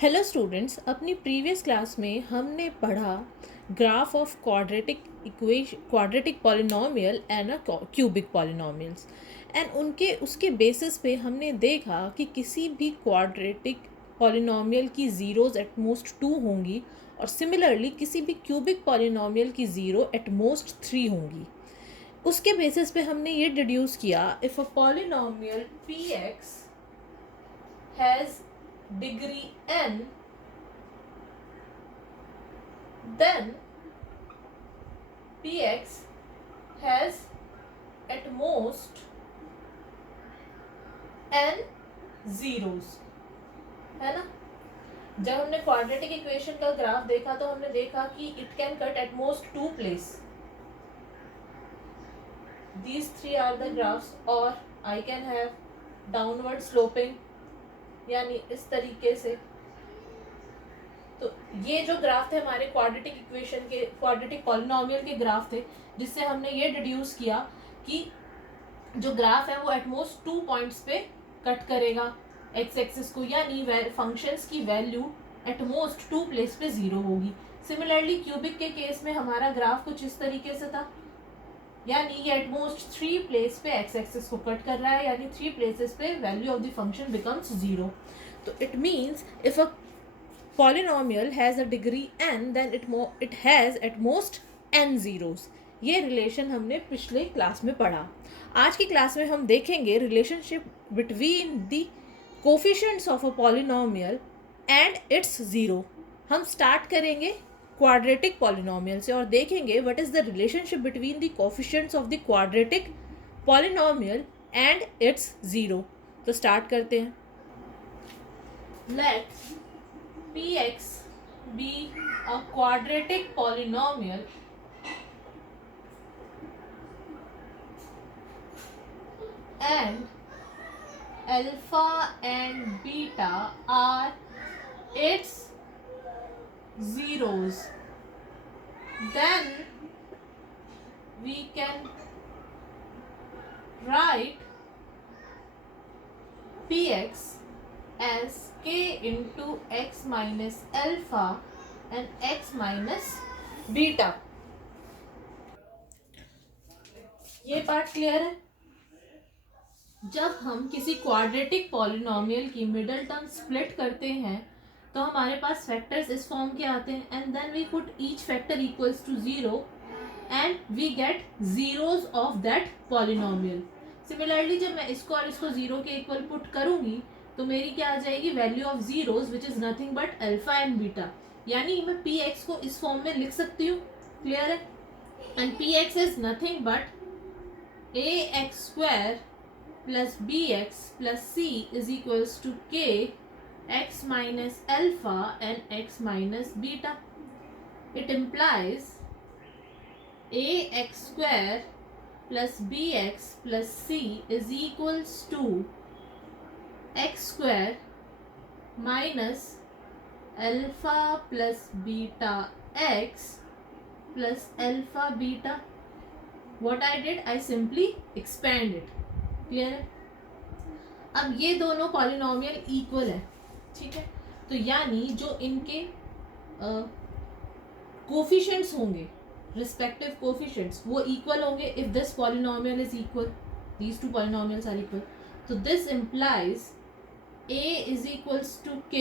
Hello students, अपनी previous class में हमने पढ़ा graph of quadratic polynomial and cubic polynomials and उनके उसके बेसिस पे हमने देखा कि किसी भी क्वाड्रेटिक पॉलिनोमियल की ज़ीरोज़ एट मोस्ट 2 होंगी और सिमिलरली किसी भी क्यूबिक पॉलिनोमियल की ज़ीरो एट मोस्ट 3 होंगी। उसके बेसिस पे हमने ये डिड्यूस किया, if a polynomial P x has degree n, then px has at most n zeros, है ना। जब हमने क्वाड्रेटिक इक्वेशन का ग्राफ देखा तो हमने देखा कि it can cut at most 2 place. These three are the graphs, और I can have downward sloping, यानी इस तरीके से। तो ये जो ग्राफ थे हमारे क्वाड्रेटिक इक्वेशन के, क्वाड्रेटिक पॉलिनोमियल के ग्राफ थे, जिससे हमने ये डिड्यूस किया कि जो ग्राफ है वो एटमोस्ट 2 पॉइंट्स पे कट करेगा एक्स एक्सिस को, यानी फंक्शंस की वैल्यू एटमोस्ट 2 प्लेस पे 0 होगी। सिमिलरली क्यूबिक के केस में हमारा ग्राफ कुछ इस तरीके से था, यानी ये एटमोस्ट 3 प्लेस पे एक्स एक्सिस को कट कर रहा है, यानी 3 प्लेसेस पे value of the function becomes 0। तो it means if a polynomial has a degree n, then it has at most n zeros। ये रिलेशन हमने पिछले क्लास में पढ़ा। आज की क्लास में हम देखेंगे relationship between the coefficients of a polynomial and it's zero. हम स्टार्ट करेंगे क्वाड्रेटिक पॉलिनोमियल से और देखेंगे what is the relationship between the coefficients of the quadratic polynomial and it's zero. तो स्टार्ट करते हैं। Let's px be a quadratic polynomial and alpha and beta are its zeros, then we can write px as k into x minus alpha and x minus beta। ये part clear है। जब हम किसी quadratic polynomial की middle term split करते हैं तो हमारे पास फैक्टर्स इस फॉर्म के आते हैं, and then we put each factor equals to 0 and we get zeros of that polynomial. Similarly जब मैं इसको और इसको 0 के इक्वल पुट करूंगी तो मेरी क्या आ जाएगी, value of zeros which is nothing but alpha and beta, यानी मैं पी एक्स को इस फॉर्म में लिख सकती हूँ। क्लियर है। And p x is nothing but a x square plus B x plus c is equals to k x minus alpha and x minus beta. It implies a x square plus B x plus c is equals to x square minus alpha plus beta x plus alpha beta. What I did, I simply expand it. Clear है। अब ये दोनों polynomial equal है, ठीक है। तो यानी जो इनके कोफिशिएंट्स होंगे, रिस्पेक्टिव कोफिशिएंट्स, वो इक्वल होंगे if this polynomial is equal, these two polynomials are equal. तो this implies a is equals to k,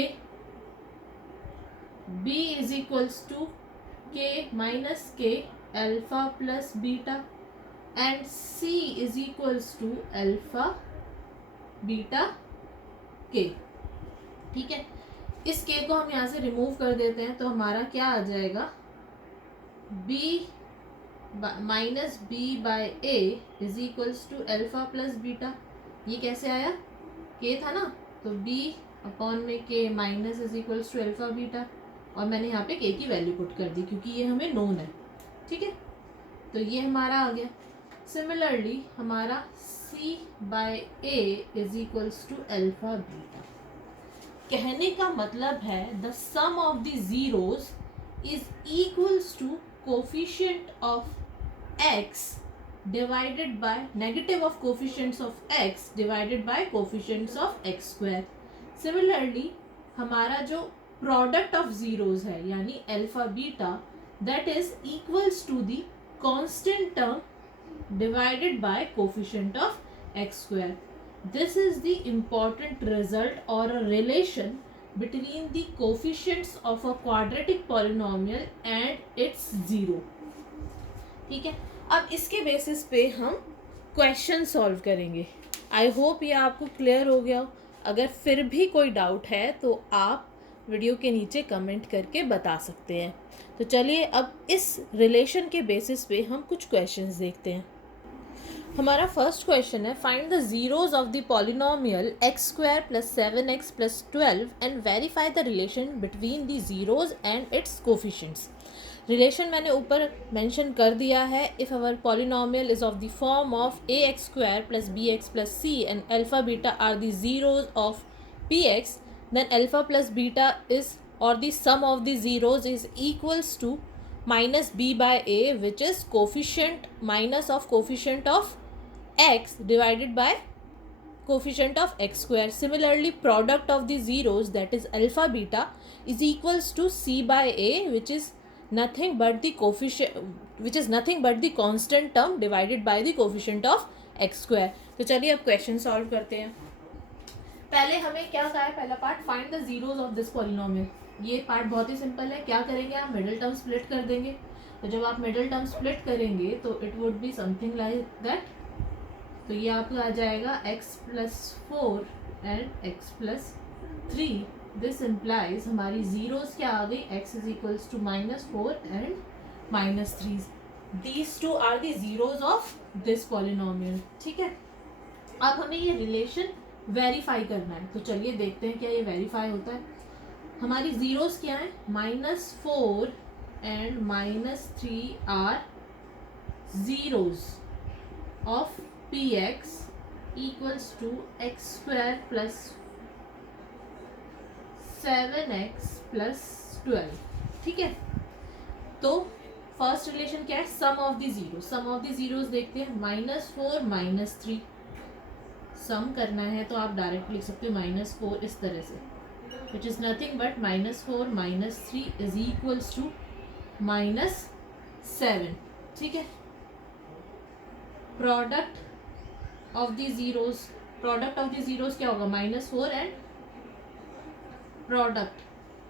b is equals to k minus k alpha plus beta, and c is equals to alpha beta k। ठीक है। इस k को हम यहाँ से remove कर देते हैं तो हमारा क्या आ जाएगा, b minus B by A is equals to alpha plus beta. ये कैसे आया, k था ना, तो b अपॉन में k minus is equals to alpha beta, और मैंने यहाँ पे k की वैल्यू पुट कर दी क्योंकि ये हमें नोन है। ठीक है। तो ये हमारा आ गया। सिमिलरली हमारा c by a is equals to alpha beta. कहने का मतलब है the sum of the zeros is equals to coefficient of x divided by negative of coefficients of x divided by coefficients of x square। Similarly हमारा जो product of zeros है यानी alpha beta that is equals to the constant term divided by coefficient of X square. This is the important result or a relation between the coefficients of a quadratic polynomial and its zero. ठीक है, अब इसके basis पे हम question solve करेंगे. I hope ये आपको clear हो गया हो. अगर फिर भी कोई डाउट है तो आप वीडियो के नीचे कमेंट करके बता सकते हैं. तो चलिए अब इस रिलेशन के बेसिस पे हम कुछ क्वेश्चंस देखते हैं. हमारा फर्स्ट क्वेश्चन है find the zeros of the polynomial X square plus 7x plus 12 and verify the relation between the zeros and its coefficients. Relation मैंने ऊपर मेंशन कर दिया है. If our polynomial is of the form of A x square plus B x plus C and alpha beta are the zeros of P X then alpha plus beta is और the sum of the zeros is equals to minus b by a which is coefficient minus of coefficient of x divided by coefficient of x square. Similarly, product of the zeros that is alpha beta is equals to c by a which is nothing but the constant term divided by the coefficient of x square. तो चलिए अब question solve करते हैं. पहले हमें क्या कहा है, पहला part find the zeros of this polynomial. ये पार्ट बहुत ही सिंपल है. क्या करेंगे आप, मिडिल टर्म स्प्लिट कर देंगे. तो जब आप मिडिल टर्म स्प्लिट करेंगे तो it would be something like that. तो ये आपका आ जाएगा x plus 4 and x plus 3. This implies हमारी जीरोज क्या आ गई, x is equals to -4 and -3. These two are the zeros of this polynomial. ठीक है, अब हमें ये रिलेशन वेरीफाई करना है. तो चलिए देखते हैं क्या ये वेरीफाई होता है. हमारी जीरोस क्या है, -4 and -3 are zeros of P x equals to x square plus 7x plus 12. ठीक है, तो फर्स्ट रिलेशन क्या है, sum of the zero. Sum of the zeros देखते हैं. -4 -3 सम करना है तो आप डायरेक्ट लिख सकते हो -4 इस तरह से, which is nothing but -4 -3 is equals to -7. ठीक है, प्रोडक्ट ऑफ द जीरोस क्या होगा, -4 and product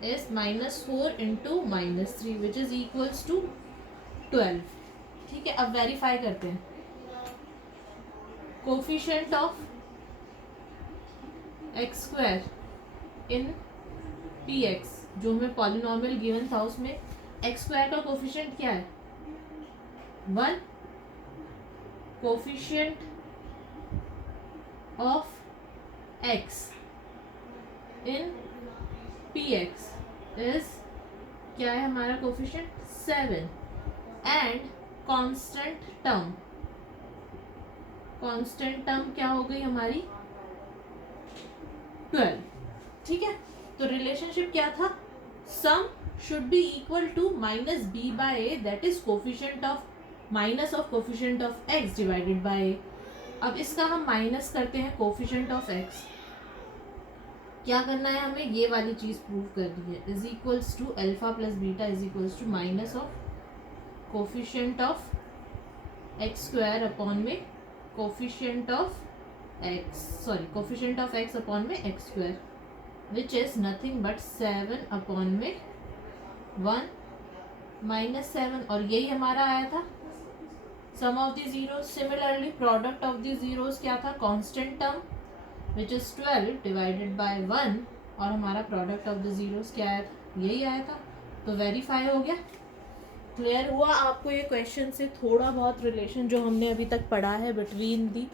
is -4 into -3 which is equals to 12. ठीक है, अब वेरीफाई करते हैं. Coefficient of X square in P X, जो हमें पॉलिनोमियल गिवन था उसमें एक्स स्क्वायर का कोफिशिएंट क्या है, 1. Coefficient of x in P x is क्या है हमारा कोफिशिएंट, 7. एंड कांस्टेंट टर्म क्या हो गई हमारी, 12. ठीक है, तो रिलेशनशिप क्या था, sum should be equal to -b by a that is coefficient of minus of coefficient of x divided by a. अब इसका हम माइनस करते हैं कोफिशिएंट ऑफ x. क्या करना है हमें, ये वाली चीज प्रूव करनी है. Is equals to alpha plus beta is equals to minus of coefficient of x square upon में कोफिशिएंट ऑफ x अपॉन में x square which is nothing but 7 upon में 1 -7. और यही हमारा आया था sum of the zeros. Similarly product of the zeros क्या था, constant term which is 12 divided by 1. और हमारा प्रोडक्ट ऑफ द जीरोस क्या आया था, यही आया था. तो वेरीफाई हो गया. क्लियर हुआ आपको ये क्वेश्चन से थोड़ा बहुत रिलेशन जो हमने अभी तक पढ़ा है between the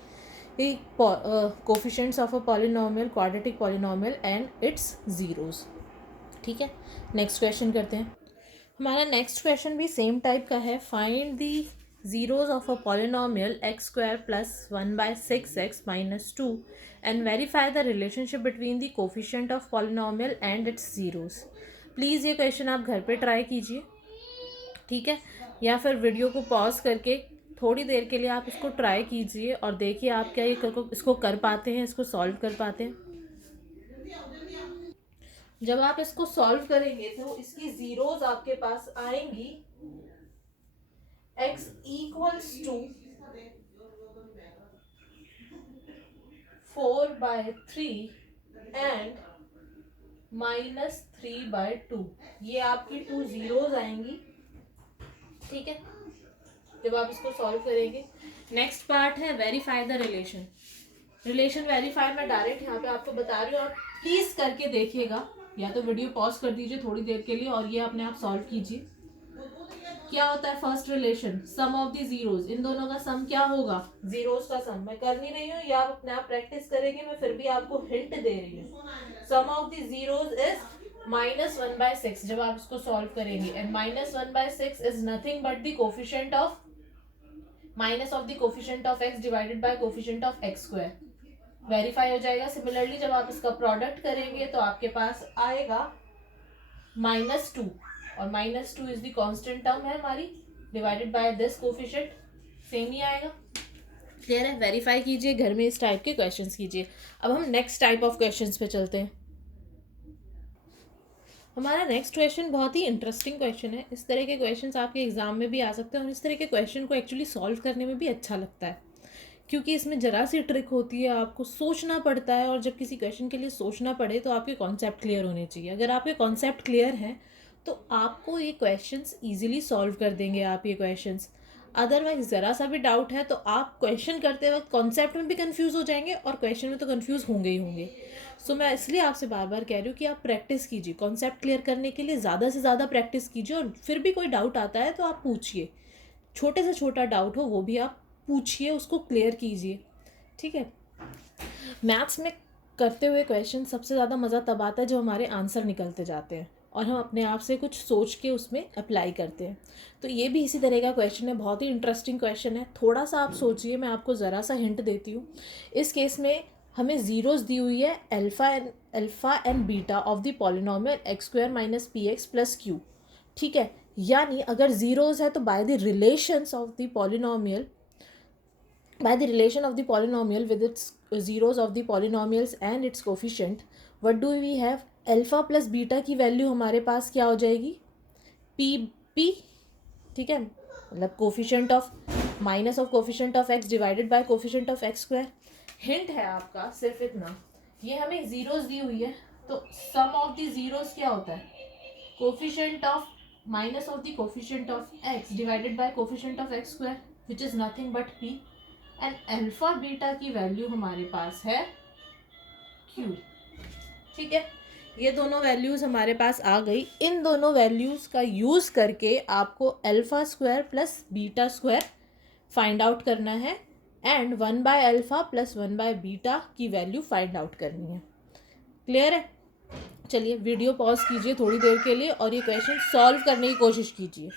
coefficients of a polynomial, quadratic polynomial and it's zeros. ठीक है, नेक्स्ट क्वेश्चन करते हैं. हमारा नेक्स्ट क्वेश्चन भी सेम टाइप का है. Find the zeros of a polynomial X square plus 1/6x minus 2 and verify the relationship between the coefficient of polynomial and it's zeros. Please ये question आप घर पे ट्राई कीजिए. ठीक है, या फिर वीडियो को पॉज करके थोड़ी देर के लिए आप इसको ट्राई कीजिए और देखिए आप क्या इसको कर पाते हैं, इसको सॉल्व कर पाते हैं. जब आप इसको सॉल्व करेंगे तो इसकी जीरोस आपके पास आएंगी x इक्वल्स टू 4/3 एंड -3/2, ये आपकी 2 जीरोस आएंगी, ठीक है, जब आप इसको सॉल्व करेंगे। नेक्स्ट पार्ट है verify the relation. Relation verify मैं डायरेक्ट यहाँ पे आपको बता रही हूँ, आप प्लीज करके देखिएगा, या तो वीडियो पॉज कर दीजिए थोड़ी देर के लिए और ये अपने आप सॉल्व कीजिए। क्या होता है first relation, sum of the zeros, इन दोनों का सम क्या होगा, जीरोस का सम। मैं कर नहीं रही हूँ, या आप अपने आप प्रैक्टिस करेंगे, मैं फिर भी आपको हिंट दे रही हूँ। सम ऑफ द जीरोस इज -1/6 जब आप इसको सॉल्व करेंगे, and -1/6 is nothing but the coefficient of minus of the coefficient of x divided by coefficient of x square. Verify हो जाएगा। सिमिलरली जब आप इसका प्रोडक्ट करेंगे तो आपके पास आएगा -2, और -2 इज द कांस्टेंट टर्म है हमारी, divided by this coefficient, same ही आएगा। क्लियर है? वेरीफाई कीजिए, घर में इस टाइप के क्वेश्चंस कीजिए। अब हम नेक्स्ट टाइप ऑफ क्वेश्चंस पे चलते हैं। हमारा नेक्स्ट क्वेश्चन बहुत ही इंटरेस्टिंग क्वेश्चन है। इस तरह के क्वेश्चंस आपके एग्जाम में भी आ सकते हैं और इस तरह के क्वेश्चन को एक्चुअली सॉल्व करने में भी अच्छा लगता है, क्योंकि इसमें ज़रा सी ट्रिक होती है, आपको सोचना पड़ता है, और जब किसी क्वेश्चन के लिए सोचना पड़े तो आपके कॉन्सेप्ट क्लियर होने चाहिए। अगर आपके कॉन्सेप्ट क्लियर हैं तो आपको ये क्वेश्चंस ईजिली सॉल्व कर देंगे आप ये क्वेश्चंस। अदरवाइज ज़रा सा भी डाउट है तो आप क्वेश्चन करते वक्त कॉन्सेप्ट में भी कंफ्यूज हो जाएंगे और क्वेश्चन में तो कंफ्यूज होंगे ही होंगे। सो मैं इसलिए आपसे बार बार कह रही हूँ कि आप प्रैक्टिस कीजिए, कॉन्सेप्ट क्लियर करने के लिए ज़्यादा से ज़्यादा प्रैक्टिस कीजिए, और फिर भी कोई डाउट आता है तो आप पूछिए, छोटे से छोटा डाउट हो वो भी आप पूछिए, उसको क्लियर कीजिए, ठीक है। मैथ्स में करते हुए क्वेश्चन सबसे ज़्यादा मज़ा तब आता है जब हमारे आंसर निकलते जाते हैं और हम अपने आप से कुछ सोच के उसमें अप्लाई करते हैं। तो ये भी इसी तरह का क्वेश्चन है, बहुत ही इंटरेस्टिंग क्वेश्चन है। थोड़ा सा आप सोचिए, मैं आपको ज़रा सा हिंट देती हूँ। इस केस में हमें जीरोस दी हुई है alpha and beta of the polynomial X square minus P x plus Q, ठीक है। यानी अगर जीरोस है तो by the relations of the polynomial, by the relation of the polynomial with its zeros of the polynomials and its coefficient, what do we have, alpha plus beta की value हमारे पास क्या हो जाएगी, पी पी, ठीक है, मतलब coefficient of minus of coefficient of x divided by coefficient of X square. Hint है आपका सिर्फ इतना, ये हमें जीरोस दी हुई है तो सम ऑफ द जीरोस क्या होता है, coefficient of minus of the coefficient of x divided by coefficient of X square which is nothing but P, and alpha beta की वैल्यू हमारे पास है क्यू, ठीक है। ये दोनों वैल्यूज हमारे पास आ गई। इन दोनों वैल्यूज का यूज करके आपको alpha square plus beta square find out करना है, एंड 1/अल्फा प्लस 1/बीटा की वैल्यू फाइंड आउट करनी है। क्लियर है? चलिए वीडियो पॉज कीजिए थोड़ी देर के लिए और ये क्वेश्चन सॉल्व करने की कोशिश कीजिए।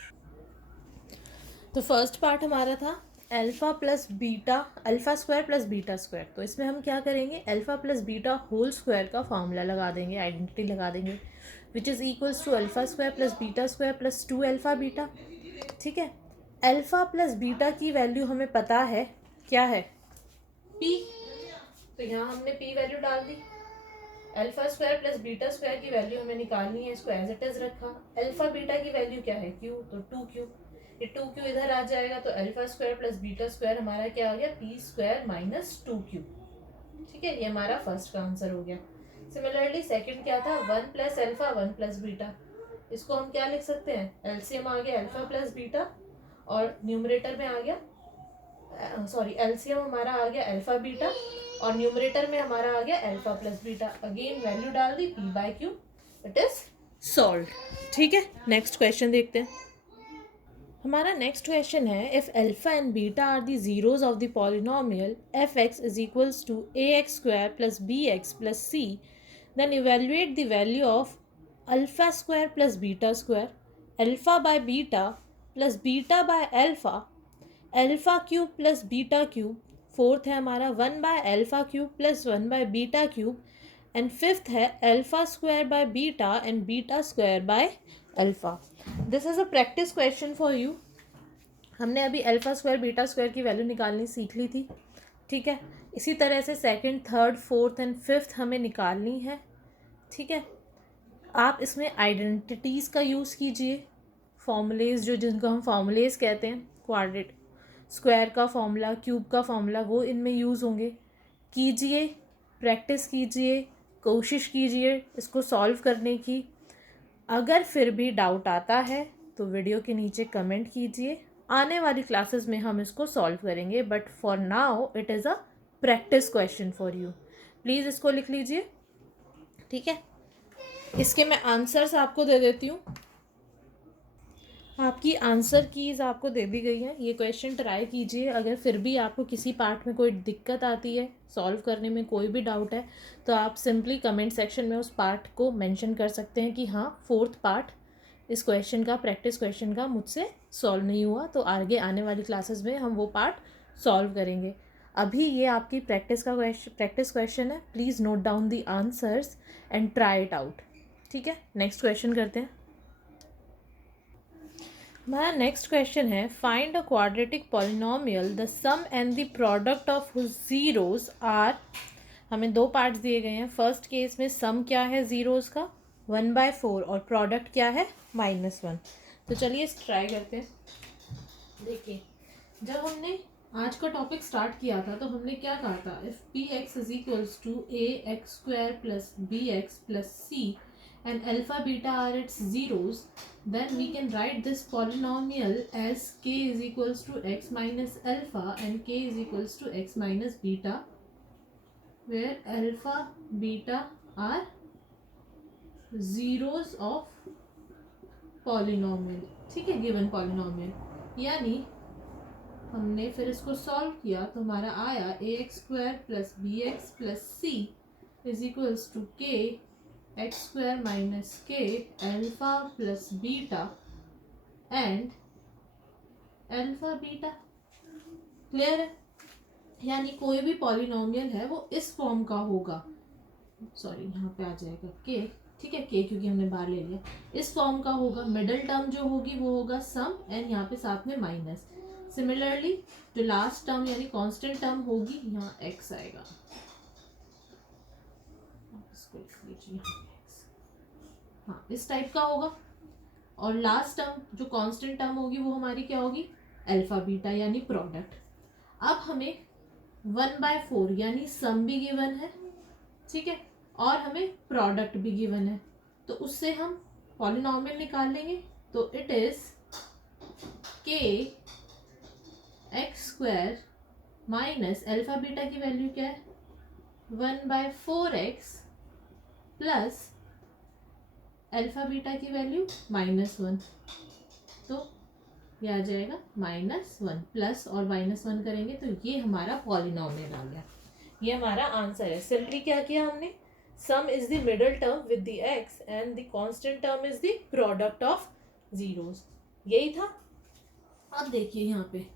तो फर्स्ट पार्ट हमारा था alpha plus beta, alpha square plus beta square. तो इसमें हम क्या करेंगे, alpha plus beta whole square का फॉर्मूला लगा देंगे, आइडेंटिटी लगा देंगे, which is equals to alpha square plus beta square plus 2 alpha beta, ठीक है। अल्फा प्लस बीटा की वैल्यू हमें पता है क्या है, पी, तो यहाँ हमने पी वैल्यू डाल दी। Alpha square plus beta square की वैल्यू हमें निकालनी है, इसको एज इट इज रखा। अल्फा बीटा की वैल्यू क्या है, क्यू, तो 2q, ये 2q इधर आ जाएगा तो alpha square plus beta square हमारा क्या हो गया, पी स्क्वायर माइनस 2q, ठीक है। ये हमारा फर्स्ट का आंसर हो गया। सिमिलरली सेकंड क्या था, 1 प्लस अल्फा 1 प्लस बीटा, इसको हम क्या लिख सकते हैं, एलसीएम आ गया अल्फा प्लस बीटा और न्यूमरेटर में आ गया, सॉरी एलसीएम हमारा आ गया अल्फा बीटा और न्यूमरेटर में हमारा आ गया alpha plus beta. Again value डाल दी p by q, it is solve, ठीक है। नेक्स्ट क्वेश्चन देखते हैं। हमारा नेक्स्ट क्वेश्चन है, if alpha and beta are the zeros of the polynomial f x is equals to A x square plus B x plus c, then evaluate the value of alpha square plus beta square, alpha by beta plus beta by alpha, alpha cube plus beta cube. Fourth है हमारा 1/अल्फा cube plus 1/बीटा cube, and fifth है alpha square by beta and beta square by alpha. This is a practice question for you. हमने अभी alpha square beta square की value निकालनी सीख ली थी, ठीक है। इसी तरह से second, third, fourth and fifth हमें निकालनी है, ठीक है। आप इसमें आइडेंटिटीज़ का यूज़ कीजिए, फॉर्मूलेज जो जिनको हम फॉर्मूलेज कहते हैं, क्वाड्रेट स्क्वायर का फॉर्मूला, क्यूब का फॉर्मूला, वो इनमें यूज़ होंगे। कीजिए, प्रैक्टिस कीजिए, कोशिश कीजिए इसको सॉल्व करने की। अगर फिर भी डाउट आता है तो वीडियो के नीचे कमेंट कीजिए, आने वाली क्लासेस में हम इसको सॉल्व करेंगे, but for now it is a practice question for you. Please इसको लिख लीजिए, ठीक है। इसके मैं आंसर्स आपको दे देती हूँ, आपकी आंसर कीज़ आपको दे दी गई है। ये क्वेश्चन ट्राई कीजिए, अगर फिर भी आपको किसी पार्ट में कोई दिक्कत आती है, सॉल्व करने में कोई भी डाउट है, तो आप सिंपली कमेंट सेक्शन में उस पार्ट को मेंशन कर सकते हैं कि हाँ 4th पार्ट इस क्वेश्चन का, प्रैक्टिस क्वेश्चन का मुझसे सॉल्व नहीं हुआ, तो आगे आने वाली क्लासेस में हम वो पार्ट सॉल्व करेंगे। अभी ये आपकी प्रैक्टिस क्वेश्चन है, please note down the answers and try it out, ठीक है। नेक्स्ट क्वेश्चन करते हैं। हमारा नेक्स्ट क्वेश्चन है, find a quadratic polynomial the sum and the product of zeros are. हमें दो पार्ट्स दिए गए हैं। फर्स्ट केस में सम क्या है ज़ीरोज़ का, 1/4, और प्रोडक्ट क्या है -1। तो चलिए इस ट्राई करते हैं। देखिए, जब हमने आज का टॉपिक स्टार्ट किया था तो हमने क्या कहा था, if P x is equals to A x square plus B x plus C and alpha beta are its zeros, then we can write this polynomial as k is equals to x minus alpha and k is equals to x minus beta, where alpha beta are zeros of polynomial, ठीक है, given polynomial। यानी हमने फिर इसको solve किया तो हमारा आया a x square plus B x plus c is equals to k x square minus k alpha plus beta and alpha beta. Clear है? यानी कोई भी पॉलिनोमियल है वो इस फॉर्म का होगा, सॉरी यहाँ पे आ जाएगा के, ठीक है, के क्योंकि हमने बाहर ले लिया, इस फॉर्म का होगा। मिडल टर्म जो होगी वो होगा सम एंड यहाँ पे साथ में माइनस। सिमिलरली जो लास्ट टर्म यानी कांस्टेंट टर्म होगी, यहाँ एक्स आएगा, इसको लिख लीजिए, हाँ इस टाइप का होगा। और लास्ट टर्म जो कांस्टेंट टर्म होगी वो हमारी क्या होगी, अल्फा बीटा यानी प्रोडक्ट। अब हमें 1/4 यानी सम भी गिवन है, ठीक है, और हमें प्रोडक्ट भी गिवन है, तो उससे हम पॉलिनोमियल निकाल लेंगे। तो इट इज के x square minus alpha beta की वैल्यू क्या है 1/4x प्लस अल्फा बीटा की वैल्यू -1, तो ये आ जाएगा -1 प्लस और -1 करेंगे तो ये हमारा पॉलिनोमियल आ गया। ये हमारा आंसर है। सिंपली क्या किया हमने, सम is the middle term with the x and the constant term is the product of zeros, यही था। अब देखिए यहाँ पे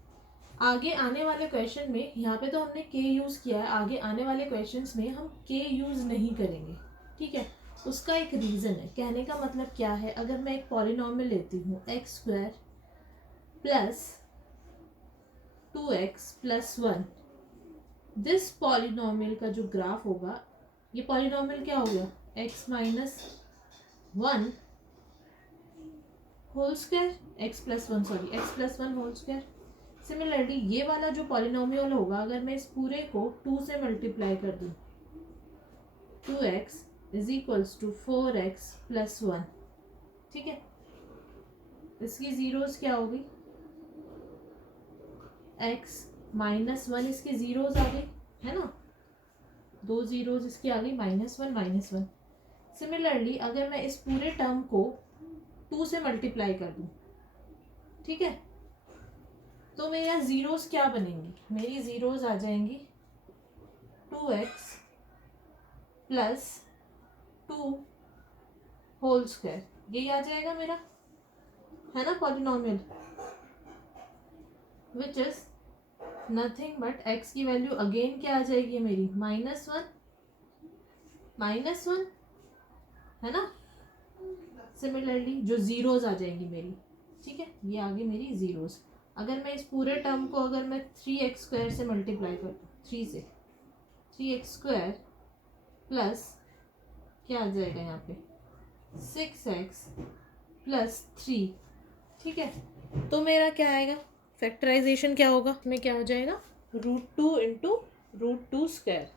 आगे आने वाले क्वेश्चन में, यहाँ पे तो हमने के यूज़ किया है, आगे आने वाले क्वेश्चंस में हम के यूज़ नहीं करेंगे, ठीक है। उसका एक रीज़न है, कहने का मतलब क्या है, अगर मैं एक पॉलिनोमियल लेती हूँ x square plus 2x plus 1, this polynomial का जो ग्राफ होगा, ये पॉलिनोमियल क्या हो गया, x minus 1 whole square, X plus 1 whole square. Similarly ये वाला जो पॉलिनोमियल होगा, अगर मैं इस पूरे को 2 से मल्टीप्लाई कर दूँ, 2x is equals to 4x plus 1, ठीक है। इसकी जीरोस क्या होगी, x माइनस 1, इसकी जीरोस आ गई है ना, 2 जीरोस इसकी आ गई -1। सिमिलरली अगर मैं इस पूरे टर्म को 2 से मल्टीप्लाई कर दूँ, ठीक है, तो मेरे यहाँ जीरोस क्या बनेंगी, मेरी जीरोस आ जाएंगी 2x प्लस 2 होल स्क्वायर, यही आ जाएगा मेरा, है ना, polynomial, which is nothing but x की वैल्यू अगेन क्या आ जाएगी मेरी -1 है ना। सिमिलरली जो जीरोस आ जाएंगी मेरी, ठीक है, ये आ गई मेरी जीरोस। अगर मैं इस पूरे टर्म को अगर मैं 3x स्क्वायर से मल्टीप्लाई कर दूँ, 3 से 3x स्क्वायर प्लस क्या आ जाएगा यहाँ पे 6x प्लस 3। ठीक है, तो मेरा क्या आएगा, फैक्टराइजेशन क्या होगा, में क्या हो जाएगा, √2 इंटू √2 स्क्वायर।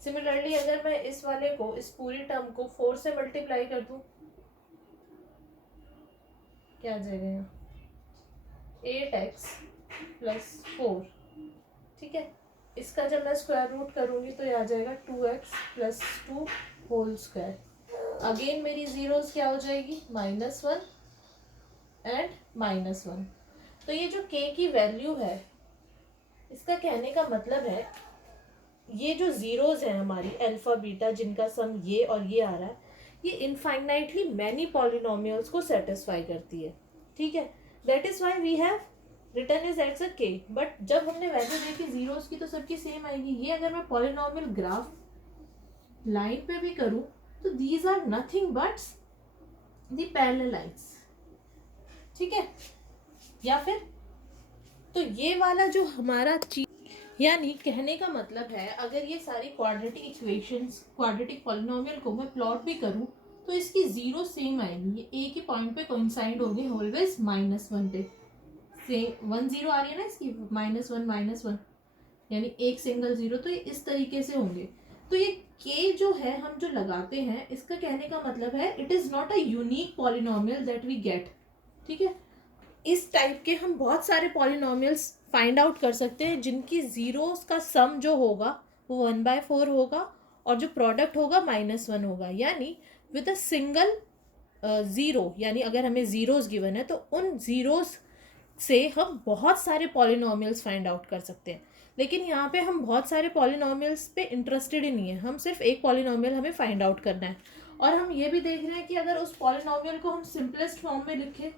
सिमिलरली अगर मैं इस वाले को, इस पूरी टर्म को 4 से मल्टीप्लाई कर दूं, क्या आ जाएगा यहाँ, 8x प्लस 4। ठीक है, इसका जब मैं स्क्वायर रूट करूंगी तो ये आ जाएगा 2x plus 2 whole square. Again मेरी जीरोस क्या हो जाएगी, -1 एंड -1। तो ये जो k की वैल्यू है, इसका कहने का मतलब है ये जो जीरोस हैं हमारी अल्फा बीटा, जिनका सम ये और ये आ रहा है, ये इनफाइनाइटली मैनी पॉलिनोमियल्स को सेटिस्फाई करती है। ठीक है, that is why we have written is it's a k. But जब हमने वैल्यू देखी जीरोस की तो सबकी सेम आएगी। ये अगर मैं पॉलिनोमियल ग्राफ लाइन पे भी करूं तो these are nothing but the parallel lines. ठीक है, या फिर तो ये वाला जो हमारा चीज, यानी कहने का मतलब है अगर ये सारी क्वाड्रेटिक इक्वेशंस, क्वाड्रेटिक पॉलिनोमियल को मैं प्लॉट भी करूं तो इसकी जीरो सेम आएगी। ये एक ही पॉइंट पे कोइंसाइड होगी ऑलवेज -1 पे। से 1 0 आ रही है ना इसकी, -1 यानी एक सिंगल जीरो, तो ये इस तरीके से होंगे। तो ये k जो है हम जो लगाते हैं, इसका कहने का मतलब है it is not a unique polynomial that we get. ठीक है, इस टाइप के हम बहुत सारे पॉलिनोमियल्स फाइंड आउट कर सकते हैं जिनकी जीरोस का सम जो होगा वो 1/4 होगा और जो प्रोडक्ट होगा -1 होगा। यानी विद अ सिंगल ज़ीरो, यानी अगर हमें ज़ीरोस गिवन है तो उन ज़ीरोस से हम बहुत सारे पॉलिनोमियल्स फाइंड आउट कर सकते हैं। लेकिन यहाँ पे हम बहुत सारे पॉलिनोमियल्स पे इंटरेस्टेड ही नहीं है, हम सिर्फ एक पॉलिनोमियल हमें फाइंड आउट करना है। और हम ये भी देख रहे हैं कि अगर उस पॉलिनोमियल को हम सिंपलेस्ट फॉर्म में लिखें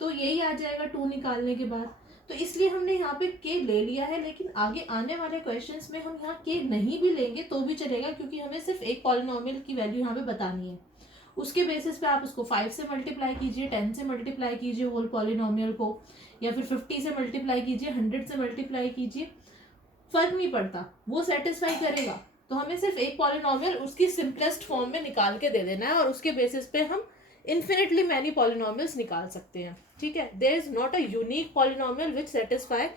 तो यही आ जाएगा 2 निकालने के बाद। तो इसलिए हमने यहाँ पे k ले लिया है, लेकिन आगे आने वाले क्वेश्चंस में हम यहाँ k नहीं भी लेंगे तो भी चलेगा, क्योंकि हमें सिर्फ एक पॉलिनोमियल की वैल्यू यहाँ पे बतानी है। उसके बेसिस पे आप उसको 5 से मल्टीप्लाई कीजिए, 10 से मल्टीप्लाई कीजिए होल पॉलिनोमियल को, या फिर 50 से मल्टीप्लाई कीजिए, 100 से मल्टीप्लाई कीजिए, फर्क नहीं पड़ता, वो सेटिस्फाई करेगा। तो हमें सिर्फ एक पॉलिनोमियल उसकी सिंपलेस्ट फॉर्म में निकाल के दे देना है और उसके बेसिस पे हम इन्फिनिटली मैनी पॉलिनोमियल्स निकाल सकते हैं। ठीक है, there is not a unique polynomial which satisfy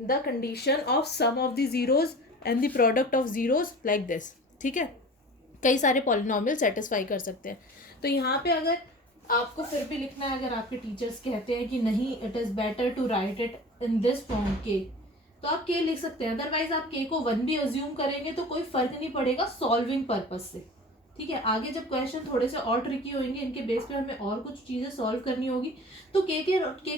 the condition of sum of the zeros and the product of zeros like this. ठीक है, कई सारे पॉलिनोमियल सेटिस्फाई कर सकते हैं। तो यहाँ पे अगर आपको फिर भी लिखना है, अगर आपके टीचर्स कहते हैं कि नहीं it is better to write it in this form के, तो आप के लिख सकते हैं। अदरवाइज आप के को 1 भी अज्यूम करेंगे तो कोई फर्क नहीं पड़ेगा सॉल्विंग पर्पज से। ठीक है, आगे जब क्वेश्चन थोड़े से और ट्रिकी होंगे, इनके बेस पे हमें और कुछ चीज़ें सॉल्व करनी होगी, तो के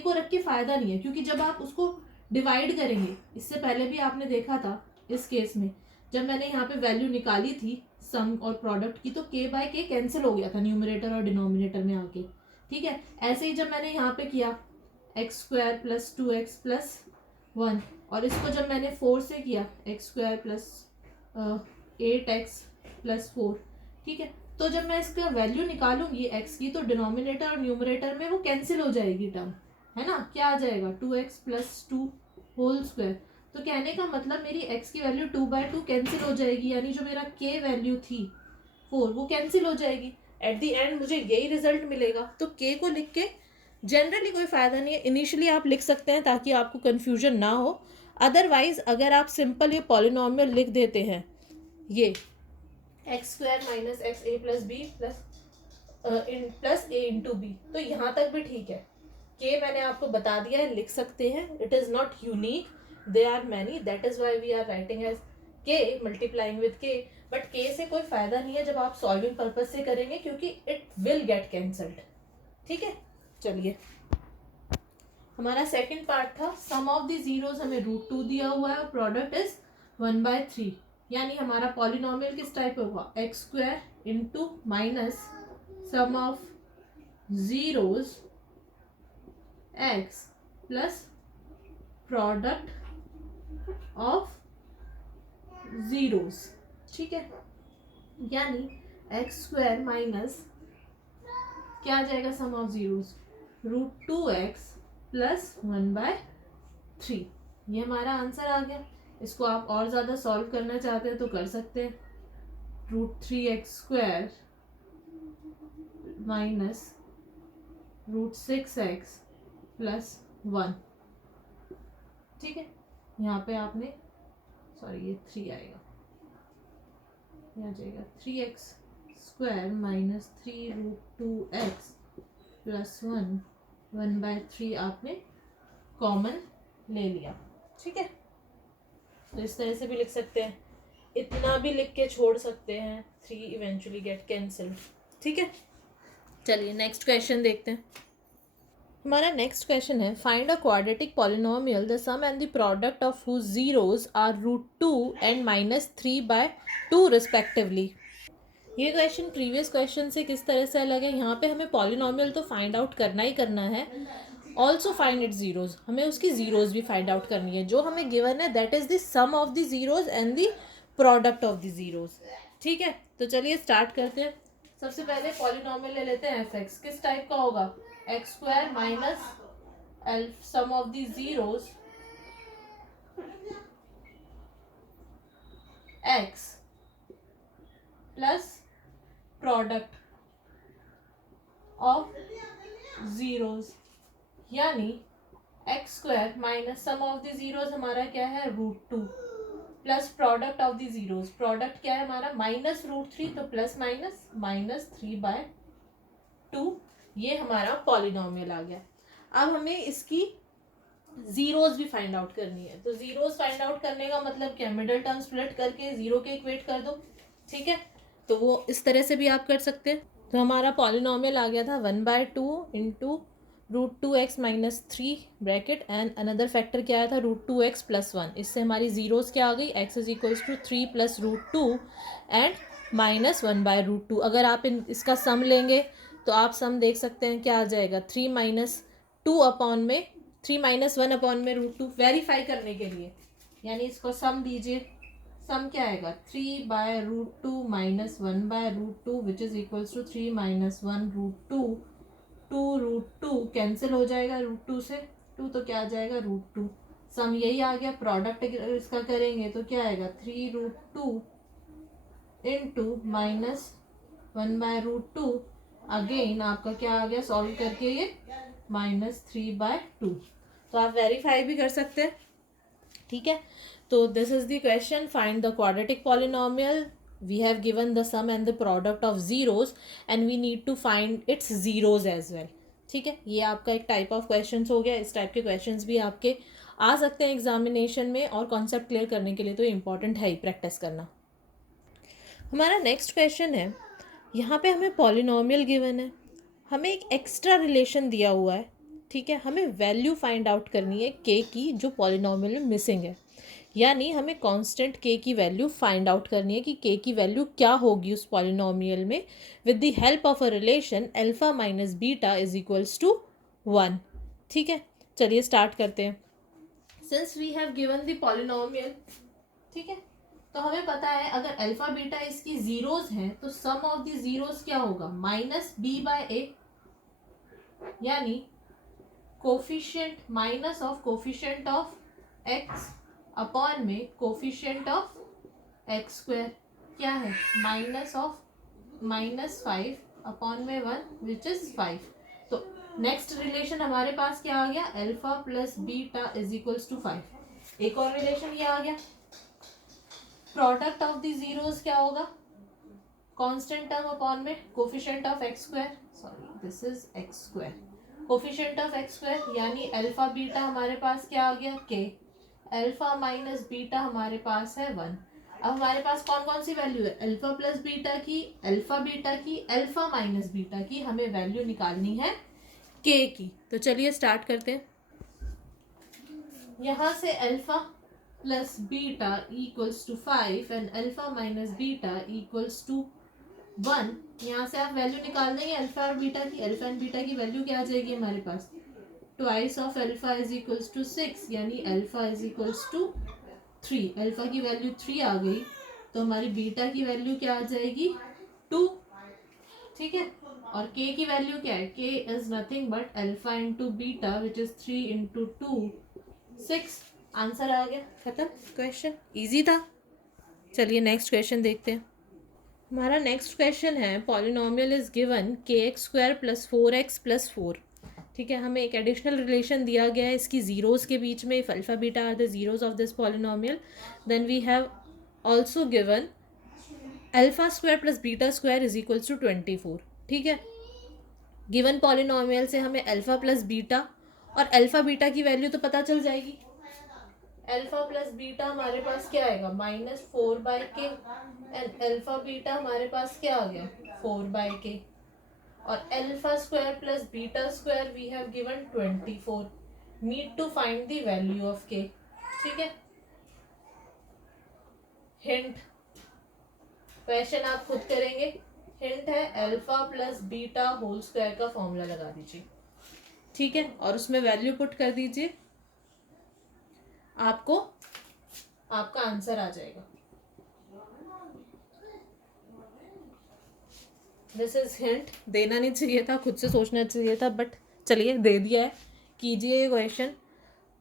को रख के फ़ायदा नहीं है, क्योंकि जब आप उसको डिवाइड करेंगे, इससे पहले भी आपने देखा था इस केस में जब मैंने यहाँ पे वैल्यू निकाली थी सम और प्रोडक्ट की, तो k बाय के कैंसिल हो गया था न्यूमरेटर और डिनोमिनेटर में आके। ठीक है, ऐसे ही जब मैंने यहाँ पे किया x² प्लस 2x प्लस 1, और इसको जब मैंने 4 से किया x² प्लस 8x प्लस 4। ठीक है, तो जब मैं इसका वैल्यू निकालूंगी x की, तो डिनोमिनेटर और न्यूमरेटर में वो कैंसिल हो जाएगी टर्म, है ना, क्या आ जाएगा 2x प्लस 2 होल स्क्वायर। तो कहने का मतलब मेरी x की वैल्यू 2/2 कैंसिल हो जाएगी, यानी जो मेरा k वैल्यू थी 4 वो कैंसिल हो जाएगी। एट द एंड मुझे यही रिजल्ट मिलेगा। तो k को लिख के जनरली कोई फ़ायदा नहीं है, इनिशियली आप लिख सकते हैं ताकि आपको कन्फ्यूजन ना हो। अदरवाइज अगर आप सिंपल ये पॉलिनोमियल लिख देते हैं, ये x² माइनस एक्स ए प्लस बी प्लस ए इंटू बी, तो यहाँ तक भी ठीक है। k मैंने आपको बता दिया है, लिख सकते हैं, it is not unique, they are many, that is why we are writing as k multiplying with k, but k से कोई फायदा नहीं है जब आप सॉल्विंग पर्पज से करेंगे, क्योंकि it will get cancelled। ठीक है, चलिए हमारा सेकंड पार्ट था सम ऑफ द जीरोस, हमें √2 दिया हुआ है और प्रोडक्ट इज 1/3, यानी हमारा पॉलिनोमियल किस टाइप होगा, x² into minus sum of zeros x plus product of zeros. ठीक है, यानी x² माइनस क्या आ जाएगा सम ऑफ जीरोस, √2x प्लस 1/3। ये हमारा आंसर आ गया। इसको आप और ज़्यादा सॉल्व करना चाहते हैं तो कर सकते हैं, √3x² माइनस √6x प्लस 1। ठीक है, यहाँ पे आपने सॉरी ये 3 आएगा, यहाँ जाएगा 3x² माइनस 3√2x प्लस 1 1/3 आपने कॉमन ले लिया। ठीक है, तो इस तरह से भी लिख सकते हैं, इतना भी लिख के छोड़ सकते हैं, 3 इवेंचुअली गेट कैंसिल्ड। ठीक है, चलिए नेक्स्ट क्वेश्चन देखते हैं। हमारा नेक्स्ट क्वेश्चन है, find a quadratic polynomial the sum and the product of whose zeros are √2 and -3/2 respectively. ये क्वेश्चन प्रीवियस क्वेश्चन से किस तरह से अलग है? यहाँ पे हमें पॉलिनोमियल तो फाइंड आउट करना ही करना है, ऑल्सो फाइंड इट जीरोज, हमें उसकी जीरोज भी फाइंड आउट करनी है। जो हमें गिवन है that is the sum of the zeros and the product of the zeros. ठीक है, तो चलिए स्टार्ट करते हैं। सबसे पहले पॉलिनोमियल ले लेते हैं f(x), किस टाइप का होगा? x² minus sum of the zeros x plus product of zeros, यानी x² minus sum of the zeros हमारा क्या है? √2 plus product of the zeros, product क्या है हमारा? -√3, तो प्लस माइनस -3/2। ये हमारा पॉलिनोमियल आ गया। अब हमें इसकी जीरोज भी फाइंड आउट करनी है। तो जीरोज फाइंड आउट करने का मतलब क्या? मिडिल टर्म स्प्लिट करके जीरो के इक्वेट कर दो। ठीक है, तो वो इस तरह से भी आप कर सकते हैं। तो हमारा पॉलिनोमियल आ गया था 1/2 into √2x minus 3 bracket and another factor क्या आया था? √2x plus 1। इससे हमारी जीरोज क्या आ गई? x is equals to 3 plus √2 and -1/√2। अगर आप इसका सम लेंगे तो आप सम देख सकते हैं क्या आ जाएगा? 3 - 1 अपॉन में √2 वेरीफाई करने के लिए, यानी इसको सम दीजिए। सम क्या आएगा? 3/√2 माइनस 1/√2 which is equals to 3 - 1√2। 2√2 cancel हो जाएगा, √2 से 2 तो क्या आ जाएगा? √2। सम यही आ गया। प्रोडक्ट इसका करेंगे तो क्या आएगा? 3√2 इंटू -1/√2। अगेन आपका क्या आ गया? सॉल्व करके ये -3/2। तो आप वेरीफाई भी कर सकते हैं। ठीक है, तो this is the question, find the quadratic polynomial, we have given the sum and the product of zeros and we need to find its zeros as well। ठीक है, ये आपका एक टाइप ऑफ क्वेश्चंस हो गया। इस टाइप के questions भी आपके आ सकते हैं एग्जामिनेशन में, और कॉन्सेप्ट क्लियर करने के लिए तो इम्पॉर्टेंट है ही प्रैक्टिस करना। हमारा नेक्स्ट क्वेश्चन है, यहाँ पे हमें पॉलिनोमियल गिवन है, हमें एक एक्स्ट्रा रिलेशन दिया हुआ है। ठीक है, हमें वैल्यू फाइंड आउट करनी है के की, जो पॉलिनोमियल में मिसिंग है, यानी हमें कांस्टेंट के की वैल्यू फाइंड आउट करनी है कि के की वैल्यू क्या होगी उस पॉलिनोमियल में, with the help of a relation alpha minus beta is equals to 1। ठीक है, चलिए स्टार्ट करते हैं। Since we have given the polynomial, ठीक है, तो हमें पता है अगर अल्फा बीटा इसकी जीरोज हैं तो सम ऑफ द जीरोज क्या होगा? -b/a, यानी coefficient minus of coefficient of x upon में कोफिशिएंट ऑफ x² क्या है? माइनस ऑफ -5 अपॉन में 1 विच इज 5। तो नेक्स्ट रिलेशन हमारे पास क्या आ गया? Alpha plus beta is equals to 5। एक और रिलेशन ये आ गया। प्रोडक्ट ऑफ द जीरोज क्या होगा? कांस्टेंट टर्म अपॉन में coefficient of x², sorry this is x², coefficient of x², यानी अल्फा बीटा हमारे पास क्या आ गया? k। अल्फा माइनस बीटा हमारे पास है 1। अब हमारे पास कौन कौन सी वैल्यू है? अल्फा प्लस बीटा की, अल्फा बीटा की, अल्फा माइनस बीटा की, हमें वैल्यू निकालनी है k की। तो चलिए स्टार्ट करते हैं। यहाँ से alpha plus beta equals to 5 and alpha minus beta equals to 1। यहाँ से आप वैल्यू निकाल देंगे अल्फा और बीटा की। अल्फा एंड बीटा की वैल्यू क्या आ जाएगी हमारे पास? Twice of alpha is equals to 6, यानी alpha is equals to 3। Alpha की वैल्यू 3 आ गई, तो हमारी बीटा की वैल्यू क्या आ जाएगी? 2। ठीक है, और k की वैल्यू क्या है? k is nothing but alpha into beta which is 3 into 2 6। Answer आ गया, खत्म क्वेश्चन, इजी था। चलिए नेक्स्ट क्वेश्चन देखते हैं। हमारा नेक्स्ट क्वेश्चन है पॉलिनोमियल इज गिवन के x square plus 4x plus 4. ठीक है, हमें एक एडिशनल रिलेशन दिया गया है इसकी जीरोस के बीच में. If alpha beta are the zeros of this polynomial then we have also given alpha square plus beta square is equals to 24. ठीक है, गिवन पॉलिनोमियल से हमें अल्फा प्लस बीटा और अल्फा बीटा की वैल्यू तो पता चल जाएगी. अल्फा प्लस बीटा हमारे पास क्या आएगा -4/k एंड अल्फा बीटा हमारे पास क्या आ गया 4/k. और alpha square plus beta square we have given 24. Need to find the value of k. ठीक है, हिंट क्वेश्चन आप खुद करेंगे. हिंट है alpha plus beta whole square का फॉर्मूला लगा दीजिए. ठीक है, और उसमें वैल्यू पुट कर दीजिए, आपको आपका आंसर आ जाएगा. This is hint. देना नहीं चाहिए था, खुद से सोचना चाहिए था, बट चलिए दे दिया है. कीजिए ये क्वेश्चन,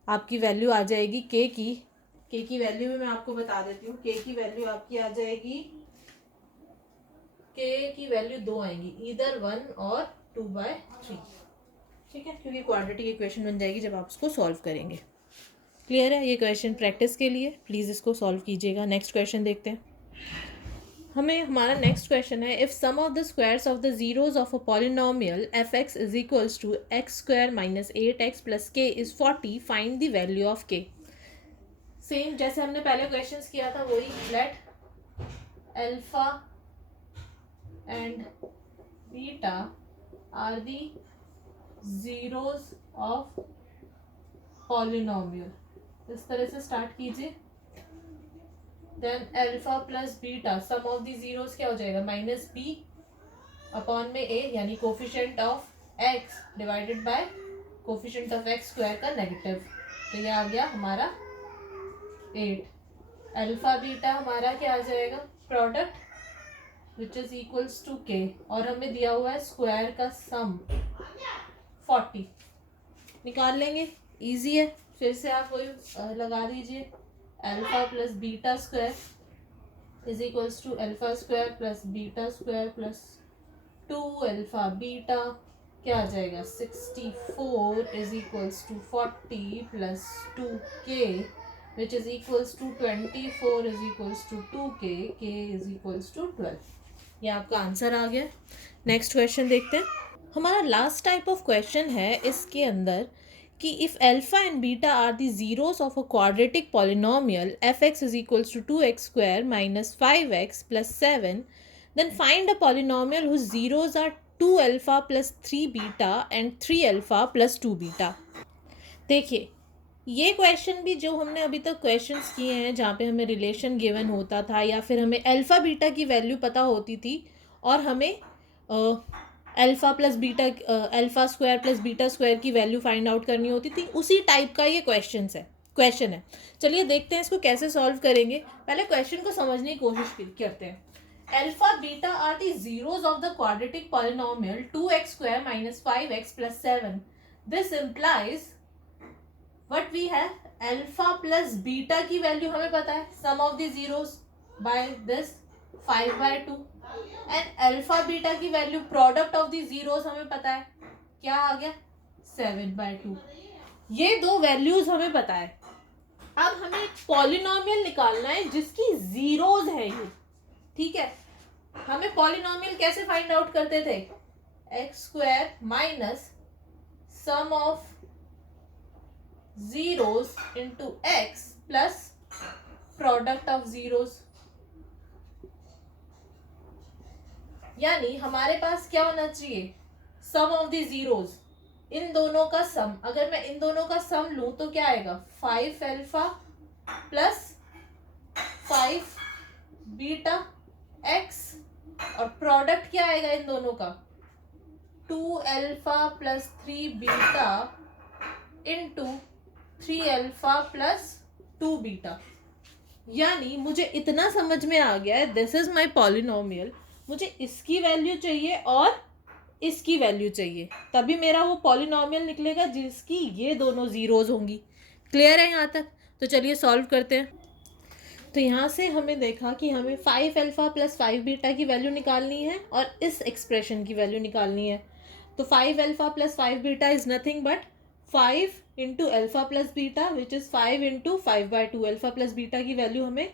आपकी वैल्यू आ जाएगी के की वैल्यू भी मैं आपको बता देती हूँ. के की वैल्यू आपकी आ जाएगी, के की वैल्यू 2 आएंगी, इधर 1 और 2/3. ठीक है, क्योंकि क्वाड्रेटिक इक्वेशन बन जाएगी जब आप उसको सॉल्व करेंगे. क्लियर है, ये क्वेश्चन प्रैक्टिस के लिए प्लीज़ इसको सॉल्व कीजिएगा. नेक्स्ट क्वेश्चन देखते हैं. हमारा नेक्स्ट क्वेश्चन है if sum of the squares of the zeros of a polynomial f x is equals to x square minus 8x plus k is 40, find the value of k. Same जैसे हमने पहले question किया था वही. Let alpha and beta are the zeros of polynomial. इस तरह से start कीजिए. Then alpha plus beta sum of the zeros क्या हो जाएगा -b अपॉन में a, यानी coefficient of x divided by coefficient of x square का नेगेटिव. तो ये आ गया हमारा 8. अल्फा बीटा हमारा क्या आ जाएगा product which is equals to k, और हमें दिया हुआ है स्क्वायर का सम 40. निकाल लेंगे, इजी है. फिर से आप वही लगा दीजिए. Alpha plus beta square is equals to alpha square plus beta square plus 2 alpha beta क्या आ जाएगा 64 is equals to 40 plus 2k which is equals to 24 is equals to 2k, k is equals to 12. ये आपका answer आ गया. Next question देखते हैं. हमारा लास्ट टाइप ऑफ क्वेश्चन है इसके अंदर कि if alpha and beta are the zeros of a quadratic polynomial f x is equals to 2x square minus 5x plus 7, then find a polynomial whose zeros are 2 alpha plus 3 beta and 3 alpha plus 2 beta. देखिए, ये question भी जो हमने अभी तक questions किए हैं जहाँ पे हमें रिलेशन गिवन होता था या फिर हमें अल्फा बीटा की वैल्यू पता होती थी और हमें alpha plus beta alpha square plus beta square की वैल्यू फाइंड आउट करनी होती थी, उसी टाइप का ये क्वेश्चन है. चलिए देखते हैं इसको कैसे सॉल्व करेंगे. पहले क्वेश्चन को समझने की कोशिश करते हैं. Alpha beta are the zeros of the quadratic polynomial 2x square minus 5x plus 7. This implies what we have alpha plus beta की वैल्यू हमें पता है sum of the zeros by this 5/2 and alpha beta की value product of the zeros हमें पता है क्या आ गया 7/2. ये दो वैल्यूज हमें पता है. अब हमें एक पॉलिनोमियल निकालना है जिसकी जीरोस है ये. ठीक है, हमें पॉलिनोमियल कैसे फाइंड आउट करते थे x square minus sum of zeros into x plus product of zeros. यानी हमारे पास क्या होना चाहिए सम ऑफ द जीरोस, इन दोनों का सम. अगर मैं इन दोनों का सम लूं तो क्या आएगा 5 अल्फा प्लस 5 बीटा एक्स, और प्रोडक्ट क्या आएगा इन दोनों का 2 alpha plus 3 beta into 3 alpha plus 2 beta. यानी मुझे इतना समझ में आ गया है दिस इज माई पॉलिनोमियल. मुझे इसकी वैल्यू चाहिए और इसकी वैल्यू चाहिए, तभी मेरा वो पॉलिनोमियल निकलेगा जिसकी ये दोनों जीरोज होंगी. क्लियर है यहाँ तक? तो चलिए सॉल्व करते हैं. तो यहाँ से हमें देखा कि हमें 5 अल्फ़ा प्लस 5 बीटा की वैल्यू निकालनी है और इस एक्सप्रेशन की वैल्यू निकालनी है। तो 5 alpha plus 5 beta is nothing but 5 into alpha plus beta which is 5 into 5/2। Alpha plus beta की वैल्यू हमें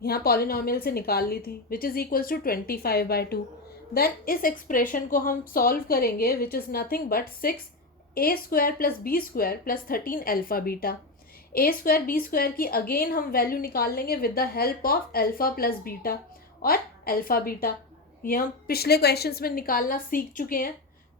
यहाँ पॉलिनॉमियल से निकाल ली थी which is equals to 25/2। Then इस एक्सप्रेशन को हम सॉल्व करेंगे which is nothing but 6a² plus b² plus 13 alpha beta. a² b² की अगेन हम वैल्यू निकाल लेंगे with the help of alpha plus beta और अल्फ़ा बीटा। ये हम पिछले क्वेश्चंस में निकालना सीख चुके हैं।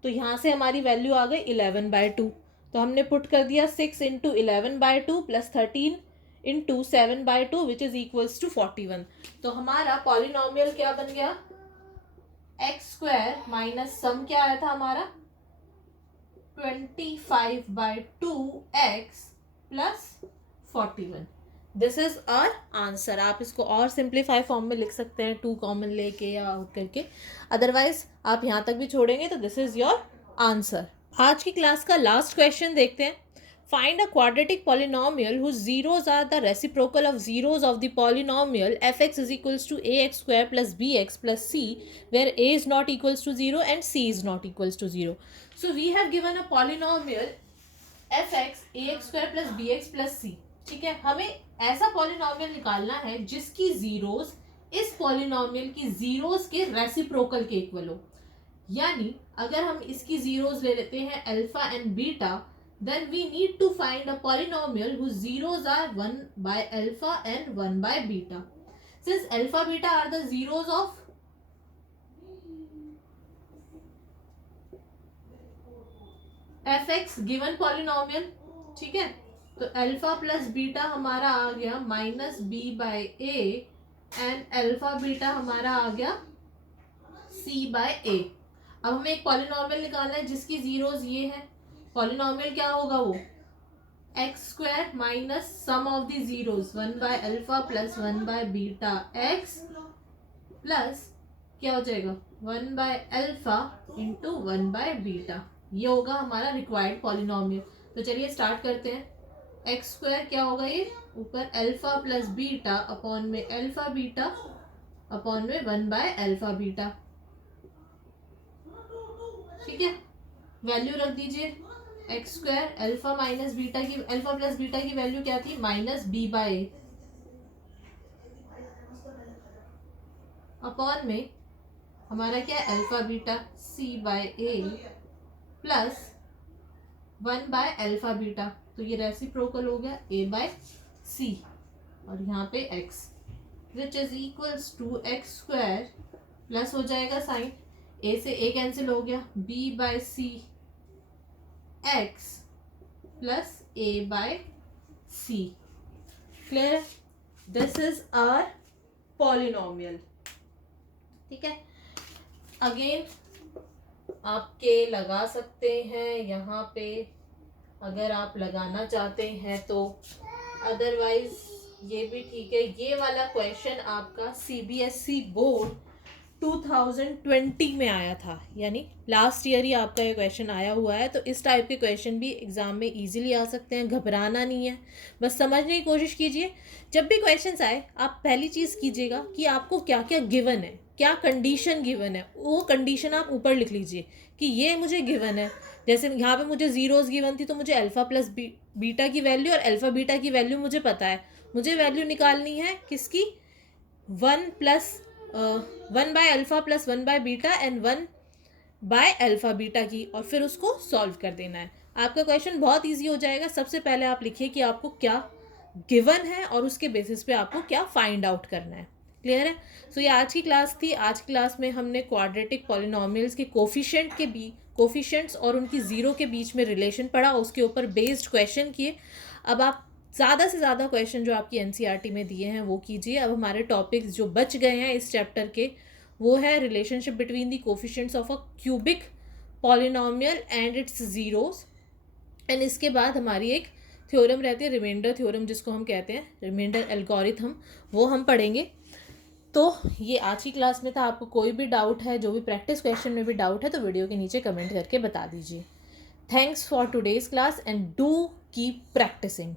तो यहाँ से हमारी वैल्यू आ गई 11/2। तो हमने पुट कर दिया 6 into 11/2 plus 13 into 7/2 which is equals to 41। तो हमारा पॉलिनॉमियल क्या बन गया, x² माइनस सम क्या आया था हमारा 25/2x plus 41। This is our answer. आप इसको और सिंप्लीफाई फॉर्म में लिख सकते हैं 2 कॉमन लेके या आउट करके, अदरवाइज आप यहाँ तक भी छोड़ेंगे तो दिस इज योर आंसर। आज की क्लास का लास्ट क्वेश्चन देखते हैं। Find a quadratic polynomial whose zeros are the reciprocal of zeros of the polynomial fx is equals to ax² plus bx plus c, where a is not equals to 0 and c is not equals to 0. So we have given a polynomial fx ax² plus bx plus c. ठीक है, हमें ऐसा polynomial निकालना है जिसकी zeros इस polynomial की zeros के रेसिप्रोकल के इक्वल हो। यानी अगर हम इसकी जीरोस ले लेते हैं alpha and beta, then we need to find a polynomial whose zeros are 1 by alpha and 1 by beta. Since alpha beta are the zeros of fx given polynomial, ठीक है, तो अल्फा प्लस बीटा हमारा आ गया minus b by a and alpha beta हमारा आ गया c by a। अब हमें एक पॉलिनॉमियल निकालना है जिसकी जीरोस ये है। पॉलिनॉमियल क्या होगा, वो x² minus sum of the zeros 1 by alpha plus 1 by beta x plus क्या हो जाएगा 1 by alpha into 1 by beta. ये होगा हमारा रिक्वायर्ड पॉलिनॉमियल। तो चलिए स्टार्ट करते हैं। x² क्या होगा, ये ऊपर अल्फा प्लस बीटा अपॉन में अल्फा बीटा अपॉन में 1 बाय अल्फा बीटा। ठीक है, वैल्यू रख दीजिए x² अल्फा माइनस बीटा की अल्फा प्लस बीटा की वैल्यू क्या थी minus b by a upon में हमारा क्या है alpha beta c by a plus 1 by alpha beta. तो ये रेसिप्रोकल हो गया a बाय c और यहाँ पे x which is equals to x² plus हो जाएगा साइन a से a कैंसिल हो गया b by c x plus a by c। Clear है, दिस इज आवर पॉलिनॉमियल। ठीक है, अगेन आपके लगा सकते हैं यहाँ पे अगर आप लगाना चाहते हैं तो, अदरवाइज ये भी ठीक है। ये वाला क्वेश्चन आपका CBSE बोर्ड 2020 में आया था, यानी लास्ट ईयर ही आपका ये क्वेश्चन आया हुआ है। तो इस टाइप के क्वेश्चन भी एग्ज़ाम में इजीली आ सकते हैं, घबराना नहीं है, बस समझने की कोशिश कीजिए। जब भी क्वेश्चंस आए आप पहली चीज़ कीजिएगा कि आपको क्या क्या गिवन है, क्या कंडीशन गिवन है, वो कंडीशन आप ऊपर लिख लीजिए कि ये मुझे गिवन है। जैसे यहाँ पे मुझे जीरोस गिवन थी तो मुझे अल्फ़ा प्लस बीटा की वैल्यू और अल्फ़ा बीटा की वैल्यू मुझे पता है। मुझे वैल्यू निकालनी है किसकी 1 bye alpha plus 1 bye beta and 1 bye alpha beta की, और फिर उसको सॉल्व कर देना है। आपका क्वेश्चन बहुत इजी हो जाएगा। सबसे पहले आप लिखिए कि आपको क्या गिवन है और उसके बेसिस पे आपको क्या फाइंड आउट करना है। क्लियर है। सो ये आज की क्लास थी। आज की क्लास में हमने क्वाड्रेटिक पॉलिनॉमियल्स के कोफिशिएंट्स और उनकी ज़ीरो के बीच में रिलेशन पढ़ा, उसके ऊपर बेस्ड क्वेश्चन किए। अब आप ज़्यादा से ज़्यादा क्वेश्चन जो आपकी NCERT में दिए हैं वो कीजिए। अब हमारे टॉपिक्स जो बच गए हैं इस चैप्टर के वो है relationship between the coefficients of a cubic polynomial and it's zeros, and इसके बाद हमारी एक थ्योरम रहती है रिमाइंडर थ्योरम, जिसको हम कहते हैं रिमाइंडर एल्गोरिथम, वो हम पढ़ेंगे। तो ये आज की क्लास में था। आपको कोई भी डाउट है, जो भी प्रैक्टिस क्वेश्चन में भी डाउट है, तो वीडियो के नीचे कमेंट करके बता दीजिए। Thanks for today's class and do keep practising.